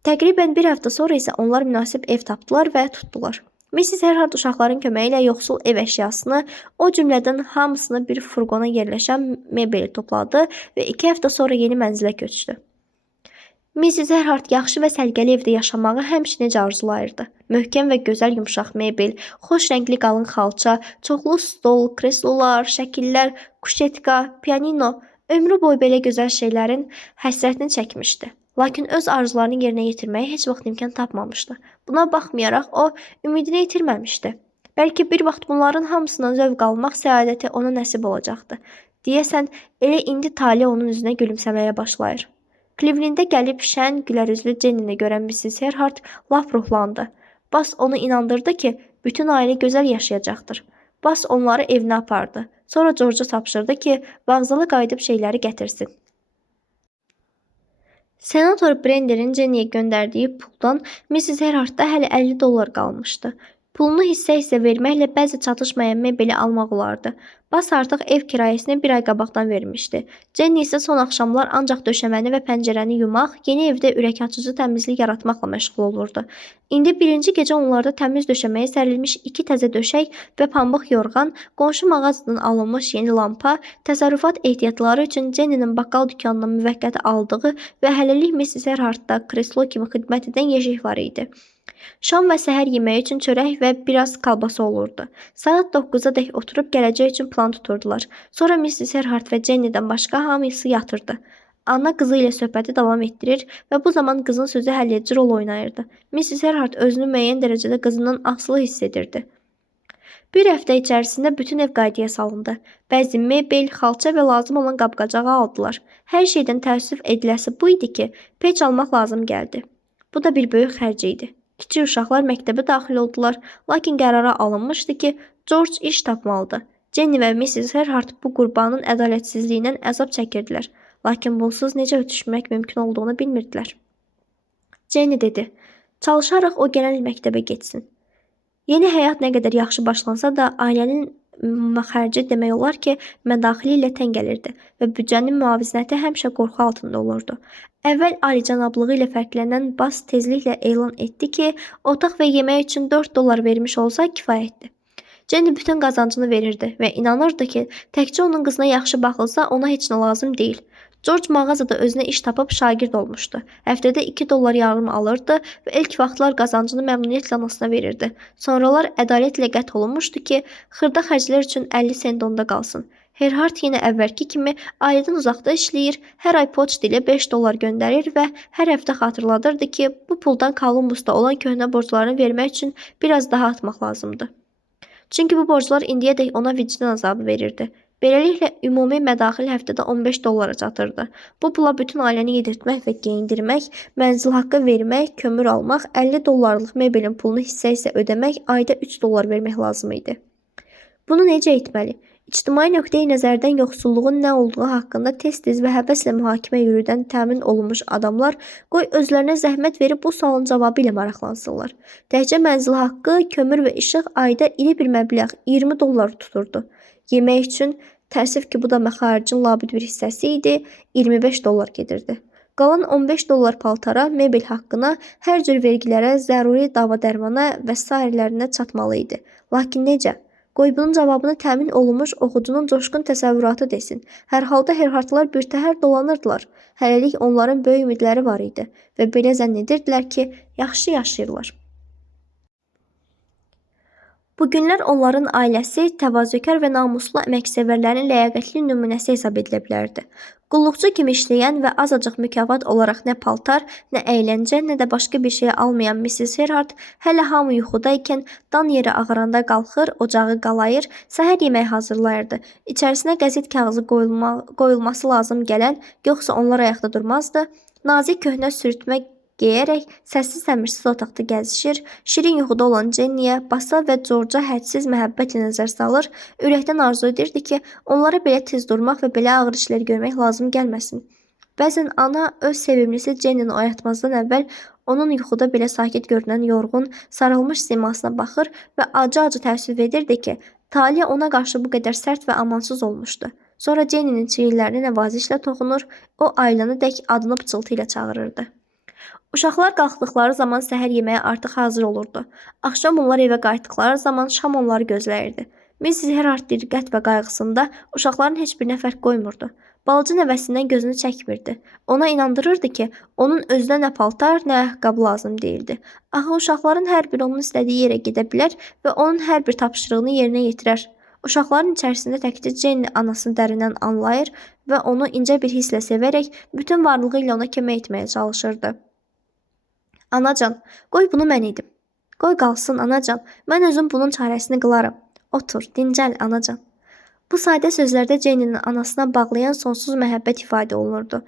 Təqribən bir həftə sonra isə onlar münasib ev tapdılar və tutdular. Mrs. Herhard uşaqların köməyi ilə yoxsul ev əşyasını, o cümlədən hamısını bir furqona yerləşən mebeli topladı və 2 həftə sonra yeni mənzilə köçdü. Mrs. Herhard yaxşı və səliqəli evdə yaşamağı həmişə necə arzulayırdı. Möhkəm və gözəl yumşaq mebel, xoş rəngli qalın xalça, çoxlu stol, kreslolar, şəkillər, kuşetka, pianino, ömrü boyu belə gözəl şeylərin həsrətini çəkmişdi. Lakin öz arzularını yerinə yetirməyə heç vaxt imkan tapmamışdı. Buna baxmayaraq o ümidini itirməmişdi. Bəlkə bir vaxt bunların hamısından zövq almaq səadəti ona nəsib olacaqdı. Deyəsən, elə indi tale onun üzünə gülümsəməyə başlayır. Clevelanddə gəlib şən, gülərüzlü Jenny-ni görən Mrs. Herhard lap ruhlandı. Bas onu inandırdı ki, bütün ailə gözəl yaşayacaqdır. Bas onları evinə apardı. Sonra George'a tapşırdı ki, vağzala qayıdıb şeyləri gətirsin. Senator Brender'in Jenny'yə göndərdiyi puldan Mrs. Herhardda hələ $50 qalmışdı. Pulunu hissə-hissə verməklə bəzi çatışmayan mebeli almaq olardı. Bas artıq ev kirayəsini bir ay qabaqdan vermişdi. Jenny isə son axşamlar ancaq döşəməni və pəncərəni yumaq, yeni evdə ürək açıcı təmizlik yaratmaqla məşğul olurdu. İndi birinci gecə onlarda təmiz döşəməyə sərilmiş 2 təzə döşək və pambıq yorğan, qonşu mağazadan alınmış yeni lampa, təsərrüfat ehtiyatları üçün Jenny'nin baqqal dükanından müvəqqəti aldığı və hələlik Mrs. Herhardda kreslo kimi xidmət edən yeşik var idi. Şam və səhər yeməyi üçün çörək və biraz kalbasa olurdu. Saat 9-a dək oturub gələcək üçün plan tuturdular. Sonra Mrs. Herhard və Jenny'dən başqa hamısı yatırdı. Ana qızı ilə söhbəti davam etdirir və bu zaman qızın sözü həlledici rol oynayırdı. Mrs. Herhart özünü müəyyən dərəcədə qızından asılı hiss edirdi. Bir həftə içərisində bütün ev qaydaya salındı. Bəzi mebel, xalça və lazım olan qab-qacağı aldılar. Hər şeydən təəssüf ediləsi bu idi ki, peç almaq lazım gəldi. Bu da bir böyük xərc idi. Kiçik uşaqlar məktəbə daxil oldular, lakin qərara alınmışdı ki, George iş tapmalıdır. Jenny və Mrs. Herhart bu qurbanın ədalətsizliyindən əzab çəkirdilər, lakin bunsuz necə ötüşmək mümkün olduğunu bilmirdilər. Jenny dedi, çalışaraq o gələn il məktəbə getsin. Yeni həyat nə qədər yaxşı başlansa da, ailənin xərci demək olar ki, mədaxili ilə tən gəlirdi və büdcənin müvazinəti həmişə qorxu altında olurdu. Əvvəl alicənablığı ilə fərqlənən Bas tezliklə elan etdi ki, otaq və yemək üçün $4 vermiş olsa kifayətdir. Jenny bütün qazancını verirdi və inanırdı ki, təkcə onun qızına yaxşı baxılsa ona heç nə lazım deyil. George mağazada özünə iş tapıb şagird olmuşdu. Həftədə $2 yardım alırdı və ilk vaxtlar qazancını məmnuniyyətlə anasına verirdi. Sonralar ədalətlə qət olunmuşdu ki, xırda xərclər üçün 50 sent onda qalsın. Herhart yenə əvvəlki kimi ailədən uzaqda işləyir, hər ay poçt ilə $5 göndərir və hər həftə xatırladırdı ki, bu puldan Kolumbusda olan köhnə borclarını vermək üçün biraz daha atmaq lazımdır. Çünki bu borclar indiyədək ona vicdan azabı verirdi. Beləliklə, ümumi mədaxil həftədə $15 çatırdı. Bu pula bütün ailəni yedirtmək və geyindirmək, mənzil haqqı vermək, kömür almaq, $50 mebelin pulunu hissə-hissə ödəmək, ayda $3 vermək lazım idi. Bunu necə etməli? İctimai nöqteyi nəzərdən yoxsulluğun nə olduğu haqqında tez-tez və həvəslə mühakimə yürüdən təmin olunmuş adamlar qoy özlərinə zəhmət verib bu sualın cavabı ilə maraqlansınlar. Təkcə mənzil haqqı, kömür və işıq ayda iri bir məbləğ $20 tuturdu. Yemək üçün, təəssüf ki, bu da məxaricin labid bir hissəsi idi, $25 gedirdi. Qalan $15 paltara, mebel haqqına, hər cür vergilərə, zəruri dava-dərmana və s. çatmalı idi. Lakin necə? Qoy bunun cavabını təmin olunmuş oxucunun coşqun təsəvvüratı desin. Hər halda Herhartlar birtəhər dolanırdılar. Hələlik onların böyük ümidləri var idi və belə zənn edirdilər ki, yaxşı yaşayırlar. Bu günlər onların ailəsi təvazökar və namuslu əməksevərlərin ləyaqətli nümunəsi hesab edilə bilərdi. Qulluqçu kimi işləyən və azacıq mükafat olaraq nə paltar, nə əyləncə, nə də başqa bir şey almayan Mrs. Herhart hələ hamı yuxudaykən dan yeri ağaranda qalxır, ocağı qalayır, səhər yeməyi hazırlayırdı. İçərisinə qəzet kağızı qoyulması lazım gələn, yoxsa onlar ayaqda durmazdı. Nazik köhnə sürtmə geyərək səssiz-səmirsiz otaqda gəzişir, şirin yuxuda olan Jenny'yə, Basa və George'a hədsiz məhəbbətlə nəzər salır, ürəkdən arzu edirdi ki, onlara belə tez durmaq və belə ağır işlər görmək lazım gəlməsin. Bəzən ana öz sevimlisi Jenny'ni oyatmazdan əvvəl onun yuxuda belə sakit görünən yorğun, sarılmış simasına baxır və acı-acı təəssüf edirdi ki, tale ona qarşı bu qədər sərt və amansız olmuşdu. Sonra Jenny'nin çiyinlərini nəvazişlə toxunur, o aylanı dək adını pıçıltı ilə çağırırdı. Uşaqlar qalxdıqları zaman səhər yeməyi artıq hazır olurdu. Axşam onlar evə qayıtdıqları zaman şam onları gözləyirdi. Mrs. Herhart diqqət və qayğısında uşaqların heç birinə fərq qoymurdu. Balaca nəvəsindən gözünü çəkmirdi. Ona inandırırdı ki, onun özünə nə paltar, nə ayaqqabı lazım deyildi. Axı uşaqların hər biri onun istədiyi yerə gedə bilər və onun hər bir tapşırığını yerinə yetirər. Uşaqların içərisində təkcə Jenny anasını dərindən anlayır və onu incə bir hisslə sevərək bütün varlığı ilə ona kömək etməyə çalışırdı. Anacan, qoy bunu mən edim. Qoy qalsın, anacan, mən özüm bunun çarəsini qılaram. Otur, dincəl, anacan. Bu sadə sözlərdə Jenny'nin anasına bağlayan sonsuz məhəbbət ifadə olunurdu.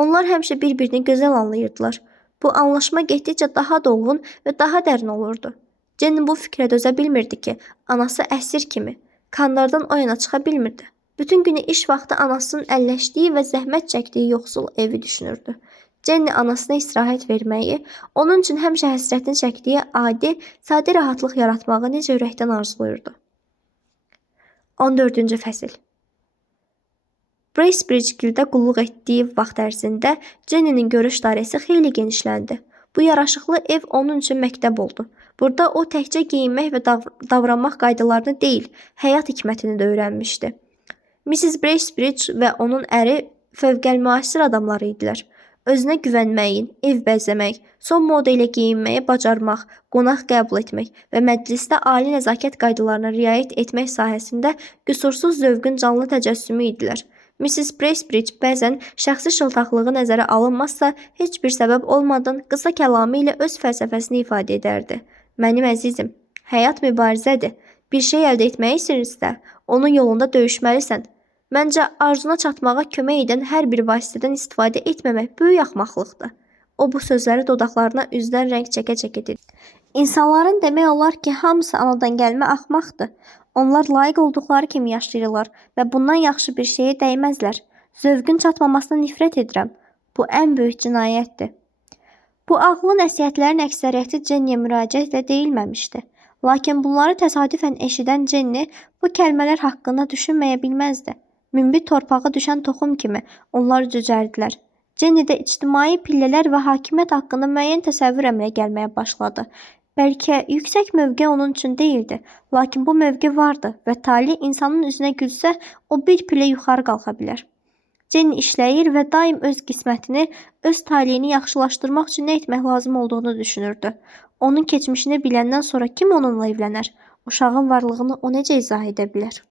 Onlar həmişə bir-birini gözəl anlayırdılar. Bu anlaşma getdikcə daha dolğun və daha dərin olurdu. Jenny bu fikrə dözə bilmirdi ki, anası əsir kimi, kanlardan o yana çıxa bilmirdi. Bütün günü iş vaxtı anasının əlləşdiyi və zəhmət çəkdiyi yoxsul evi düşünürdü. Jenny anasına istirahət verməyi, onun üçün həmişə həsrətini çəkdiyi adi, sadə rahatlıq yaratmağı necə ürəkdən arzulayırdı. 14-cü fəsil. Bracebridge-gildə qulluq etdiyi vaxt ərzində Jenny'nin görüş dairəsi xeyli genişləndi. Bu yaraşıqlı ev onun üçün məktəb oldu. Burada o təkcə geyinmək və davranmaq qaydalarını deyil, həyat hikmətini də öyrənmişdi. Mrs. Bracebridge və onun əri fövqəlmüasir adamları idilər. Özünə güvənməyin, ev bəzəmək, son moda ilə geyinməyi bacarmaq, qonaq qəbul etmək və məclisdə ali nəzakət qaydalarına riayət etmək sahəsində qüsursuz zövqün canlı təcəssümü idilər. Mrs. Bracebridge bəzən şəxsi şıltaqlığı nəzərə alınmazsa heç bir səbəb olmadan qısa kəlamı ilə öz fəlsəfəsini ifadə edərdi. Mənim əzizim, həyat mübarizədir. Bir şey əldə etmək istəyirsə, onun yolunda döyüşməlisən. Məncə arzuna çatmağa kömək edən hər bir vasitədən istifadə etməmək böyük axmaqlıqdır. O bu sözləri dodaqlarına üzdən rəng çəkə-çəkə dedi. İnsanların demək olar ki, hamısı anadan gəlmə axmaqdır. Onlar layiq olduqları kimi yaşayırlar və bundan yaxşı bir şeyə dəyməzlər. Zövqün çatmamasına nifrət edirəm. Bu ən böyük cinayətdir. Bu ağlı nəsihətlərin əksəriyyəti Jenniyə müraciətlə deyilməmişdi. Lakin bunları təsadüfən eşidən Jenny bu kəlmələr haqqında düşünməyə bilməzdi. Münbit torpağa düşən toxum kimi onlar cücərdilər. Jenny'də ictimai pillələr və hakimiyyət haqqında müəyyən təsəvvür əmələ gəlməyə başladı. Bəlkə yüksək mövqe onun üçün deyildi, lakin bu mövqe vardı və talih insanın üzünə gülsə, o bir pillə yuxarı qalxa bilər. Jenny işləyir və daim öz qismətini, öz talihini yaxşılaşdırmaq üçün nə etmək lazım olduğunu düşünürdü. Onun keçmişini biləndən sonra kim onunla evlənər? Uşağın varlığını o necə izah edə bilər?